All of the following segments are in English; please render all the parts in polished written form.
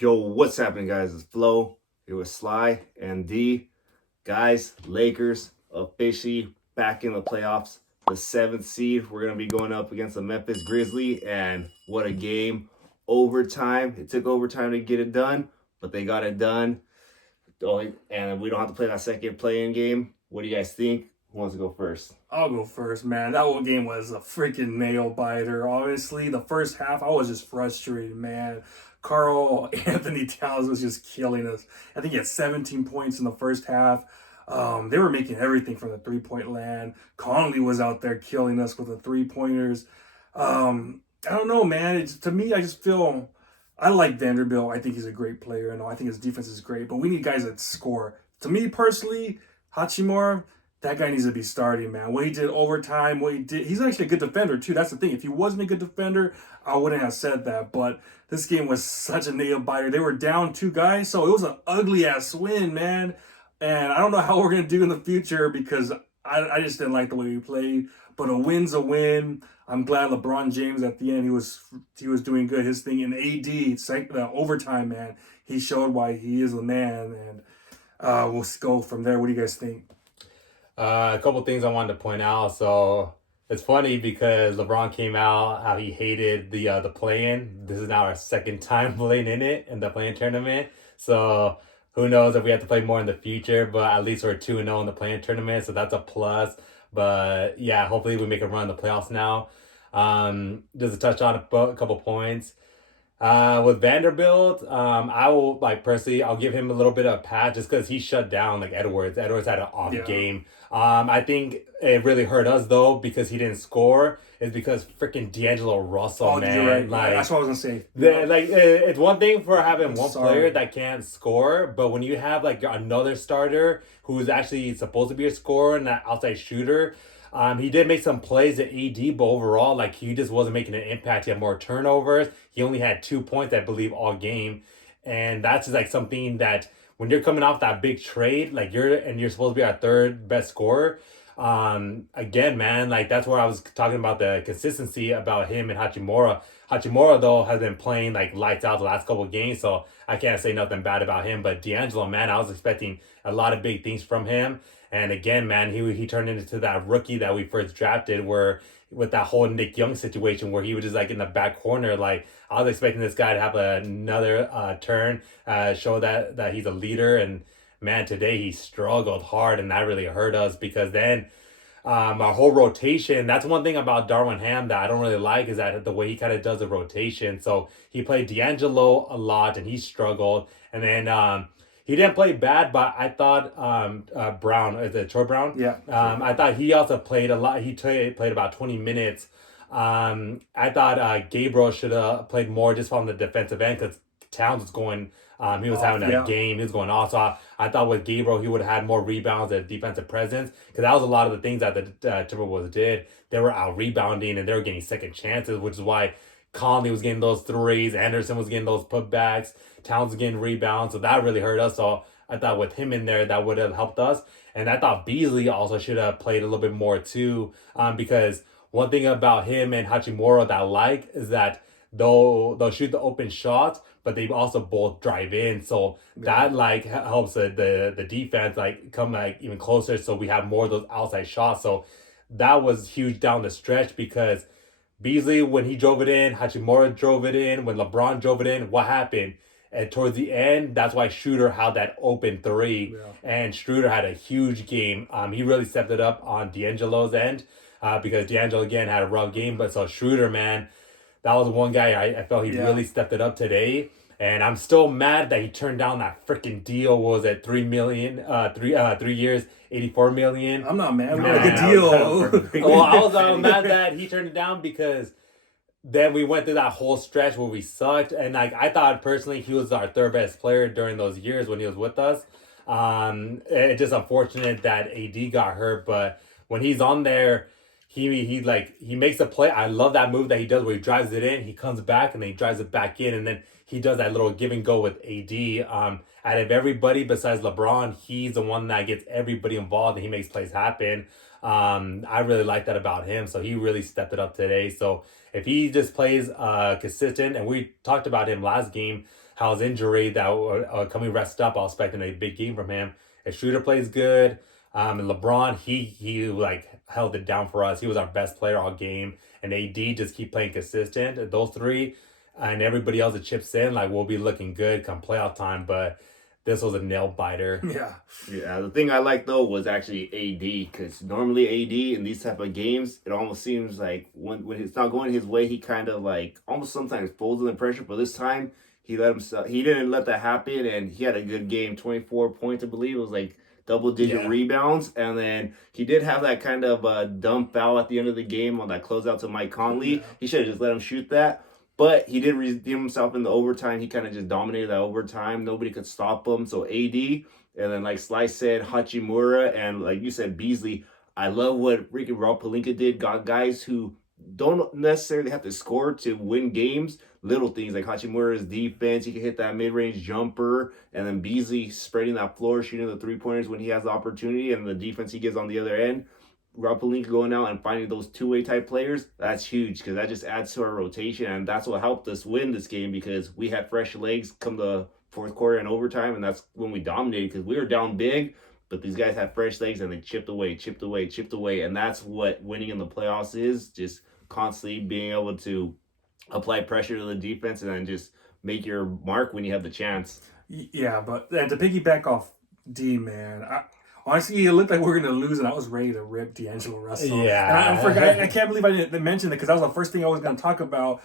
Yo, what's happening, guys? It's Flo. It was Sly and D. Guys, Lakers officially back in the playoffs. The seventh seed. We're going to be going up against the Memphis Grizzlies. And what a game. Overtime. It took overtime to get it done, but they got it done. And we don't have to play that second play-in game. What do you guys think? Who wants to go first? I'll go first, man. That whole game was a freaking nail biter. Honestly, the first half, I was just frustrated, man. Carl Anthony Towns was just killing us. I think he had 17 points in the first half. They were making everything from the three-point land. Conley was out there killing us with the three-pointers. I don't know, man. To me, I just feel I like Vanderbilt. I think he's a great player, and I think his defense is great. But we need guys that score. To me personally, Hachimura, that guy needs to be starting, man. What he did overtime, he's actually a good defender too. That's the thing. If he wasn't a good defender, I wouldn't have said that. But this game was such a nail biter. They were down two guys, so it was an ugly ass win, man. And I don't know how we're gonna do in the future because I just didn't like the way we played. But a win's a win. I'm glad LeBron James at the end he was doing good. His thing in AD, the overtime, man. He showed why he is the man, and we'll go from there. What do you guys think? A couple things I wanted to point out. So it's funny because LeBron came out how he hated the play-in. This is now our second time playing in it in the play-in tournament. So who knows if we have to play more in the future? But at least we're 2-0 in the play-in tournament, so that's a plus. But yeah, hopefully we make a run in the playoffs now. Just to touch on a couple points. With Vanderbilt, I will personally, I'll give him a little bit of a pass just because he shut down Edwards. Edwards had an off game. I think it really hurt us though because he didn't score. It's because freaking D'Angelo Russell, man. You're right. That's what I was gonna say. It's one thing for having one player that can't score, but when you have another starter who's actually supposed to be a scorer and an outside shooter. He did make some plays at AD, but overall, he just wasn't making an impact. He had more turnovers. He only had 2 points, I believe, all game. And that's just something that when you're coming off that big trade, you're supposed to be our third best scorer. Again, man, that's where I was talking about the consistency about him and Hachimura. Hachimura, though, has been playing lights out the last couple of games, so I can't say nothing bad about him. But D'Angelo, man, I was expecting a lot of big things from him. And again, man, he turned into that rookie that we first drafted where with that whole Nick Young situation where he was just in the back corner. I was expecting this guy to have another turn, show that he's a leader. And man, today he struggled hard and that really hurt us because then our whole rotation, that's one thing about Darwin Ham that I don't really like is that the way he kind of does the rotation. So he played D'Angelo a lot and he struggled. And then he didn't play bad, but I thought Brown, is it Troy Brown? Yeah. I thought he also played a lot. He played about 20 minutes. I thought Gabriel should have played more just from the defensive end because Towns was going, he was having a game. He was going off. So I thought with Gabriel, he would have had more rebounds and defensive presence because that was a lot of the things that the Timberwolves did. They were out rebounding and they were getting second chances, which is why Conley was getting those threes. Anderson was getting those putbacks. Towns was getting rebounds. So that really hurt us. So I thought with him in there, that would have helped us. And I thought Beasley also should have played a little bit more too. Because one thing about him and Hachimura that I like is that they'll shoot the open shots, but they also both drive in. So that helps the defense come even closer. So we have more of those outside shots. So that was huge down the stretch because Beasley, when he drove it in, Hachimura drove it in. When LeBron drove it in, what happened? And towards the end, that's why Schroeder had that open three. Yeah. And Schroeder had a huge game. He really stepped it up on D'Angelo's end because D'Angelo, again, had a rough game. But so Schroeder, man, that was one guy I felt he really stepped it up today. And I'm still mad that he turned down that freaking deal. What was it, $3 million, 3 years, $84 million? I'm not mad. Man, a good deal. Well, I was mad that he turned it down because then we went through that whole stretch where we sucked. And I thought personally he was our third best player during those years when he was with us. It's just unfortunate that AD got hurt. But when he's on there, he makes a play. I love that move that he does where he drives it in, he comes back and then he drives it back in, and then he does that little give and go with AD. Out of everybody besides LeBron, he's the one that gets everybody involved and he makes plays happen. I really like that about him. So he really stepped it up today. So if he just plays consistent, and we talked about him last game, how his injury that coming rest up, I was expecting a big game from him. If Schroeder plays good, and LeBron, he like held it down for us. He was our best player all game, and AD just keep playing consistent. Those three, and everybody else that chips in, like we'll be looking good come playoff time. But this was a nail biter. Yeah. Yeah, the thing I like though was actually AD, because normally AD in these type of games, it almost seems like when it's not going his way, he kind of like almost sometimes folds under pressure. But this time he didn't let that happen, and he had a good game, 24 points, I believe. It was like double-digit rebounds, and then he did have that kind of dumb foul at the end of the game on that closeout to Mike Conley. Yeah. He should have just let him shoot that. But he did redeem himself in the overtime. He kind of just dominated that overtime. Nobody could stop him. So AD, and then like Slice said, Hachimura, and like you said, Beasley. I love what Ricky Rob Pelinka did. Got guys who don't necessarily have to score to win games. Little things like Hachimura's defense. He can hit that mid-range jumper. And then Beasley spreading that floor, shooting the three-pointers when he has the opportunity. And the defense he gives on the other end. Rob Pelinka going out and finding those two-way type players, that's huge, because that just adds to our rotation, and that's what helped us win this game, because we had fresh legs come the fourth quarter and overtime, and that's when we dominated, because we were down big, but these guys had fresh legs, and they chipped away, and that's what winning in the playoffs is, just constantly being able to apply pressure to the defense and then just make your mark when you have the chance. Yeah, but to piggyback off D, man, honestly, it looked like we were going to lose, and I was ready to rip D'Angelo Russell. Yeah. And I forgot. I can't believe I didn't mention it, because that was the first thing I was going to talk about.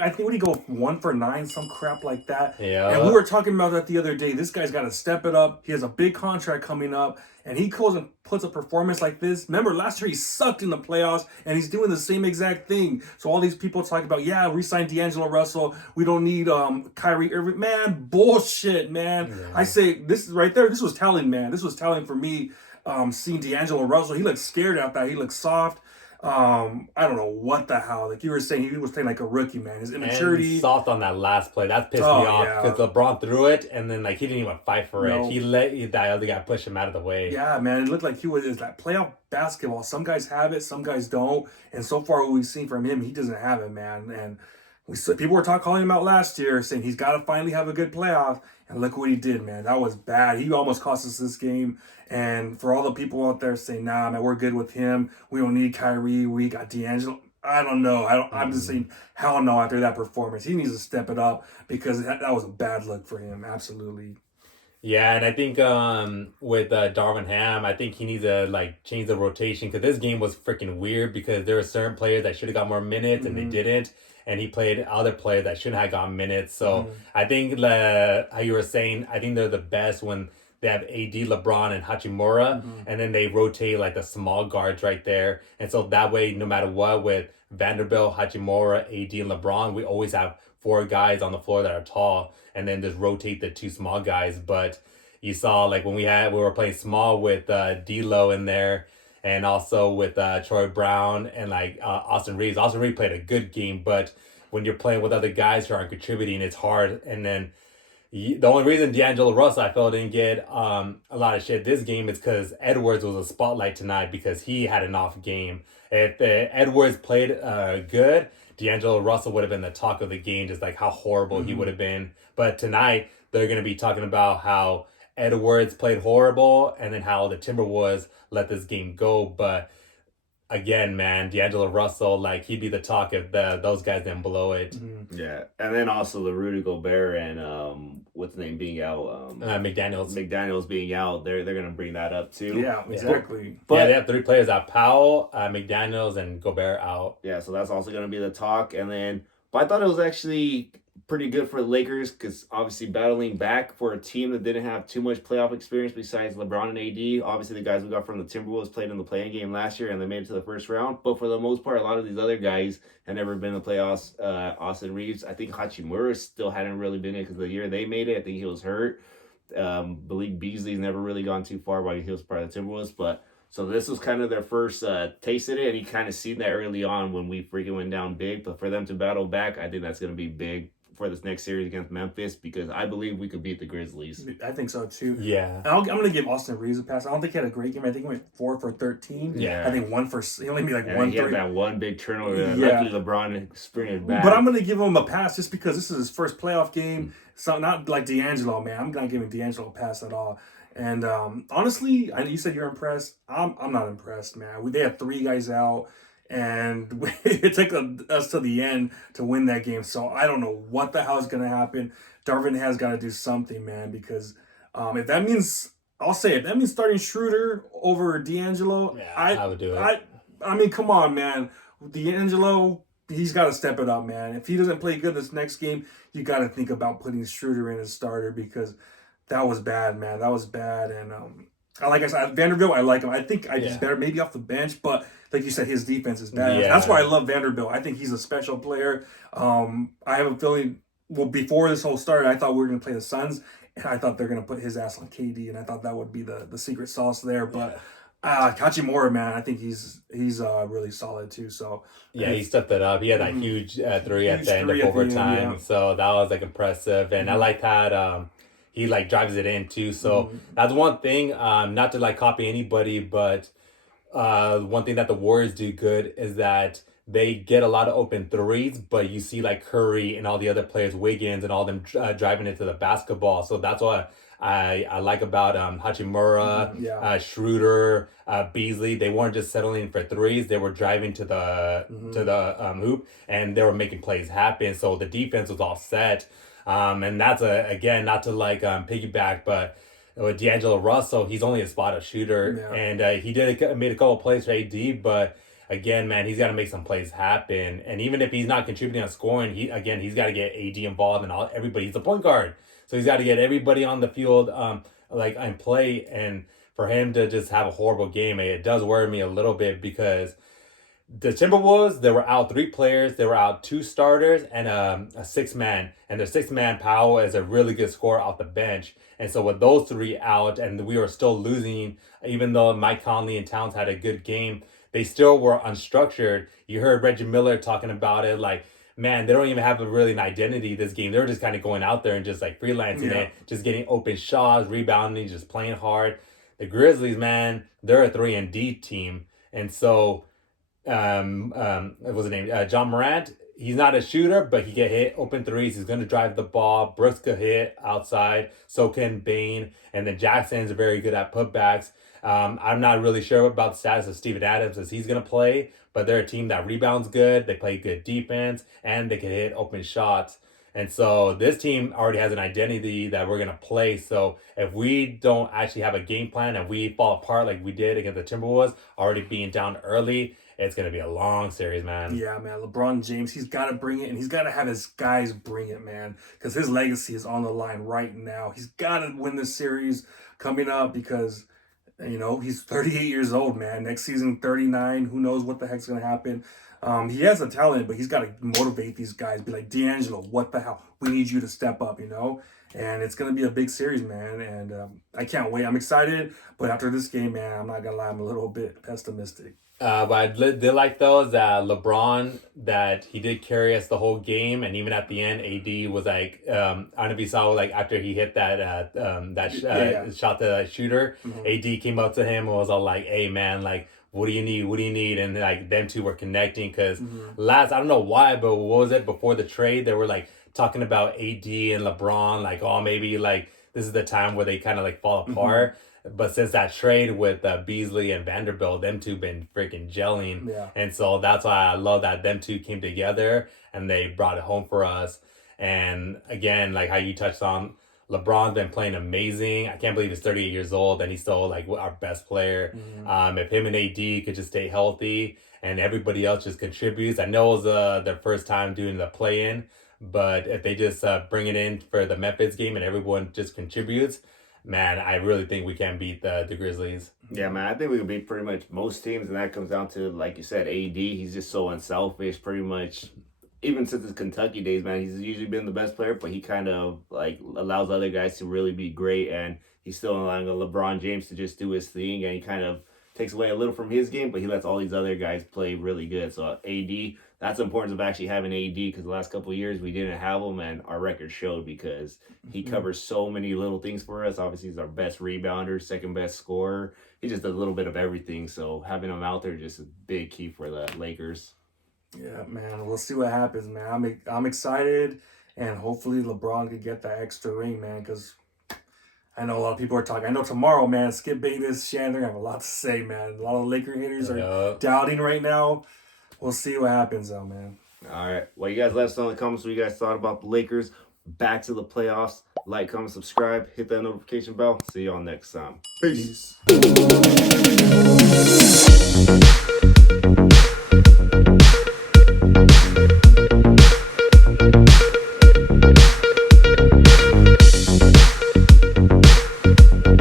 I think, what did he go, 1 for 9, some crap like that? Yeah. And we were talking about that the other day. This guy's got to step it up. He has a big contract coming up, and he goes and puts a performance like this. Remember, last year he sucked in the playoffs, and he's doing the same exact thing. So all these people talk about, re-sign D'Angelo Russell. We don't need Kyrie Irving. Man, bullshit, man. Yeah. I say, this is right there. This was telling, man. This was telling for me, seeing D'Angelo Russell. He looked scared out there. He looked soft. I don't know what the hell. Like you were saying, he was playing like a rookie, man. His immaturity. And soft on that last play. That pissed me off, because LeBron threw it, and then like he didn't even fight for it. He let that other guy push him out of the way. Yeah, man. It looked like he was like playoff basketball. Some guys have it, some guys don't. And so far, what we've seen from him, he doesn't have it, man. And people were calling him out last year, saying he's got to finally have a good playoff. And look what he did, man. That was bad. He almost cost us this game. And for all the people out there saying, nah, man, we're good with him. We don't need Kyrie. We got D'Angelo. I don't know. I'm just saying, hell no, after that performance. He needs to step it up, because that was a bad look for him. Absolutely. Yeah, and I think with Darvin Ham, I think he needs to like change the rotation, because this game was freaking weird, because there were certain players that should have got more minutes and they didn't. And he played other players that shouldn't have gotten minutes. So I think how you were saying, I think they're the best when they have AD, LeBron, and Hachimura, and then they rotate like the small guards right there. And so that way, no matter what, with Vanderbilt, Hachimura, AD, and LeBron, we always have 4 guys on the floor that are tall, and then just rotate the 2 small guys. But you saw like when we were playing small with D'Lo in there, and also with Troy Brown and like Austin Reeves. Austin Reeves played a good game, but when you're playing with other guys who aren't contributing, it's hard. And then the only reason D'Angelo Russell, I felt, didn't get a lot of shit this game is because Edwards was a spotlight tonight, because he had an off game. If Edwards played good, D'Angelo Russell would have been the talk of the game, just like how horrible he would have been. But tonight, they're going to be talking about how Edwards played horrible, and then how the Timberwolves let this game go. But again, man, D'Angelo Russell, like, he'd be the talk if those guys didn't blow it. Yeah, and then also the Rudy Gobert and what's the name being out? McDaniels being out. They're gonna bring that up too. Yeah, exactly. But they have 3 players out: Powell, McDaniels, and Gobert out. Yeah, so that's also gonna be the talk. And then, but I thought it was actually pretty good for the Lakers, because obviously battling back for a team that didn't have too much playoff experience besides LeBron and AD. Obviously, the guys we got from the Timberwolves played in the play-in game last year, and they made it to the first round. But for the most part, a lot of these other guys had never been in the playoffs. Austin Reeves, I think Hachimura still hadn't really been in, because the year they made it, I think he was hurt. Malik Beasley's never really gone too far, but he was part of the Timberwolves. But so this was kind of their first taste of it, and he kind of seen that early on when we freaking went down big. But for them to battle back, I think that's going to be big for this next series against Memphis because I believe we could beat the Grizzlies. I think so too. Yeah. I'm going to give Austin Reeves a pass. I don't think he had a great game. I think he went 4 for 13. Yeah. I think he only made like And one he had 3. that one big turnover. Yeah. Luckily, LeBron sprinted back. But I'm going to give him a pass just because this is his first playoff game. So not like D'Angelo, man. I'm not giving D'Angelo a pass at all. And honestly, you said you're impressed. I'm not impressed, man. They had 3 guys out, and it took us to the end to win that game. So I don't know what the hell is going to happen. Darvin has got to do something, man, because if that means, I'll say, if that means starting Schroeder over D'Angelo, Yeah, I would do it. I mean, come on, man. D'Angelo, he's got to step it up, man. If he doesn't play good this next game, you got to think about putting Schroeder in as starter because that was bad, man. That was bad. And like I said, Vanderbilt, I like him. I think he's better maybe off the bench, but like you said, his defense is bad. Yeah. That's why I love Vanderbilt. I think he's a special player. I have a feeling, well, before this whole started, I thought we were going to play the Suns, and I thought they're going to put his ass on KD, and I thought that would be the secret sauce there. But Hachimura, man, I think he's really solid too. So yeah, he stepped it up. He had that huge 3 at the end of overtime, so that was like impressive. And I like that he like drives it in too. So that's one thing. Not to like copy anybody, but one thing that the Warriors do good is that they get a lot of open threes, but you see like Curry and all the other players, Wiggins and all them driving into the basketball. So that's what I like about Hachimura, Schroeder, Beasley. They weren't just settling for threes; they were driving to the hoop, and they were making plays happen. So the defense was all set, and that's again not to like piggyback, but with D'Angelo Russell, he's only a spot up shooter, and he made a couple plays for AD, but. Again, man, he's got to make some plays happen. And even if he's not contributing on scoring, he's got to get AD involved and everybody. He's a point guard. So he's got to get everybody on the field and play. And for him to just have a horrible game, it does worry me a little bit because the Timberwolves, they were out 3 players. They were out 2 starters and a 6-man. And their 6-man Powell is a really good scorer off the bench. And so with those 3 out and we were still losing, even though Mike Conley and Towns had a good game, they still were unstructured. You heard Reggie Miller talking about it like, man, they don't even have an identity this game. They're just kind of going out there and just like freelancing it, just getting open shots, rebounding, just playing hard. The Grizzlies, man, they're a 3-and-D team. And so, what was his name? John Morant, he's not a shooter, but he can hit open threes. He's going to drive the ball. Brooks could hit outside. So can Bane. And then Jackson's very good at putbacks. I'm not really sure about the status of Steven Adams as he's going to play, but they're a team that rebounds good, they play good defense, and they can hit open shots. And so this team already has an identity that we're going to play. So if we don't actually have a game plan and we fall apart like we did against the Timberwolves, already being down early, it's going to be a long series, man. Yeah, man. LeBron James, he's got to bring it, and he's got to have his guys bring it, man, because his legacy is on the line right now. He's got to win this series coming up because... he's 38 years old, man. Next season, 39. Who knows what the heck's going to happen. He has a talent, but he's got to motivate these guys. Be like, D'Angelo, what the hell? We need you to step up, And it's going to be a big series, man. And I can't wait. I'm excited. But after this game, man, I'm not going to lie. I'm a little bit pessimistic. But I did like those that LeBron, that he did carry us the whole game, and even at the end, AD was like, I don't know if you saw like after he hit that shot to that shooter, AD came up to him and was all like, "Hey man, like what do you need? What do you need?" And like them two were connecting because I don't know why, but what was it before the trade? They were like talking about AD and LeBron, like maybe like this is the time where they kind of like fall apart. But since that trade with Beasley and Vanderbilt, them two been freaking gelling. Yeah. And so that's why I love that them two came together and they brought it home for us. And again, like how you touched on, LeBron's been playing amazing. I can't believe he's 38 years old and he's still like our best player. If him and AD could just stay healthy and everybody else just contributes. I know it was their first time doing the play-in, but if they just bring it in for the Memphis game and everyone just contributes, man, I really think we can beat the Grizzlies. Yeah, man, I think we can beat pretty much most teams, and that comes down to, like you said, AD. He's just so unselfish, pretty much. Even since his Kentucky days, man, he's usually been the best player, but he kind of, like, allows other guys to really be great, and he's still allowing LeBron James to just do his thing, and he kind of takes away a little from his game, but he lets all these other guys play really good. So AD, that's the importance of actually having AD, because the last couple of years we didn't have him, and our record showed because he covers so many little things for us. Obviously, he's our best rebounder, second best scorer. He just does a little bit of everything. So having him out there just a big key for the Lakers. Yeah, man. We'll see what happens, man. I'm excited, and hopefully LeBron could get that extra ring, man, because I know a lot of people are talking. I know tomorrow, man, Skip Bayless, Shannon have a lot to say, man. A lot of Laker haters are doubting right now. We'll see what happens, though, man. All right. Well, you guys let us know in the comments what you guys thought about the Lakers. Back to the playoffs. Like, comment, subscribe. Hit that notification bell. See y'all next time. Peace. Peace.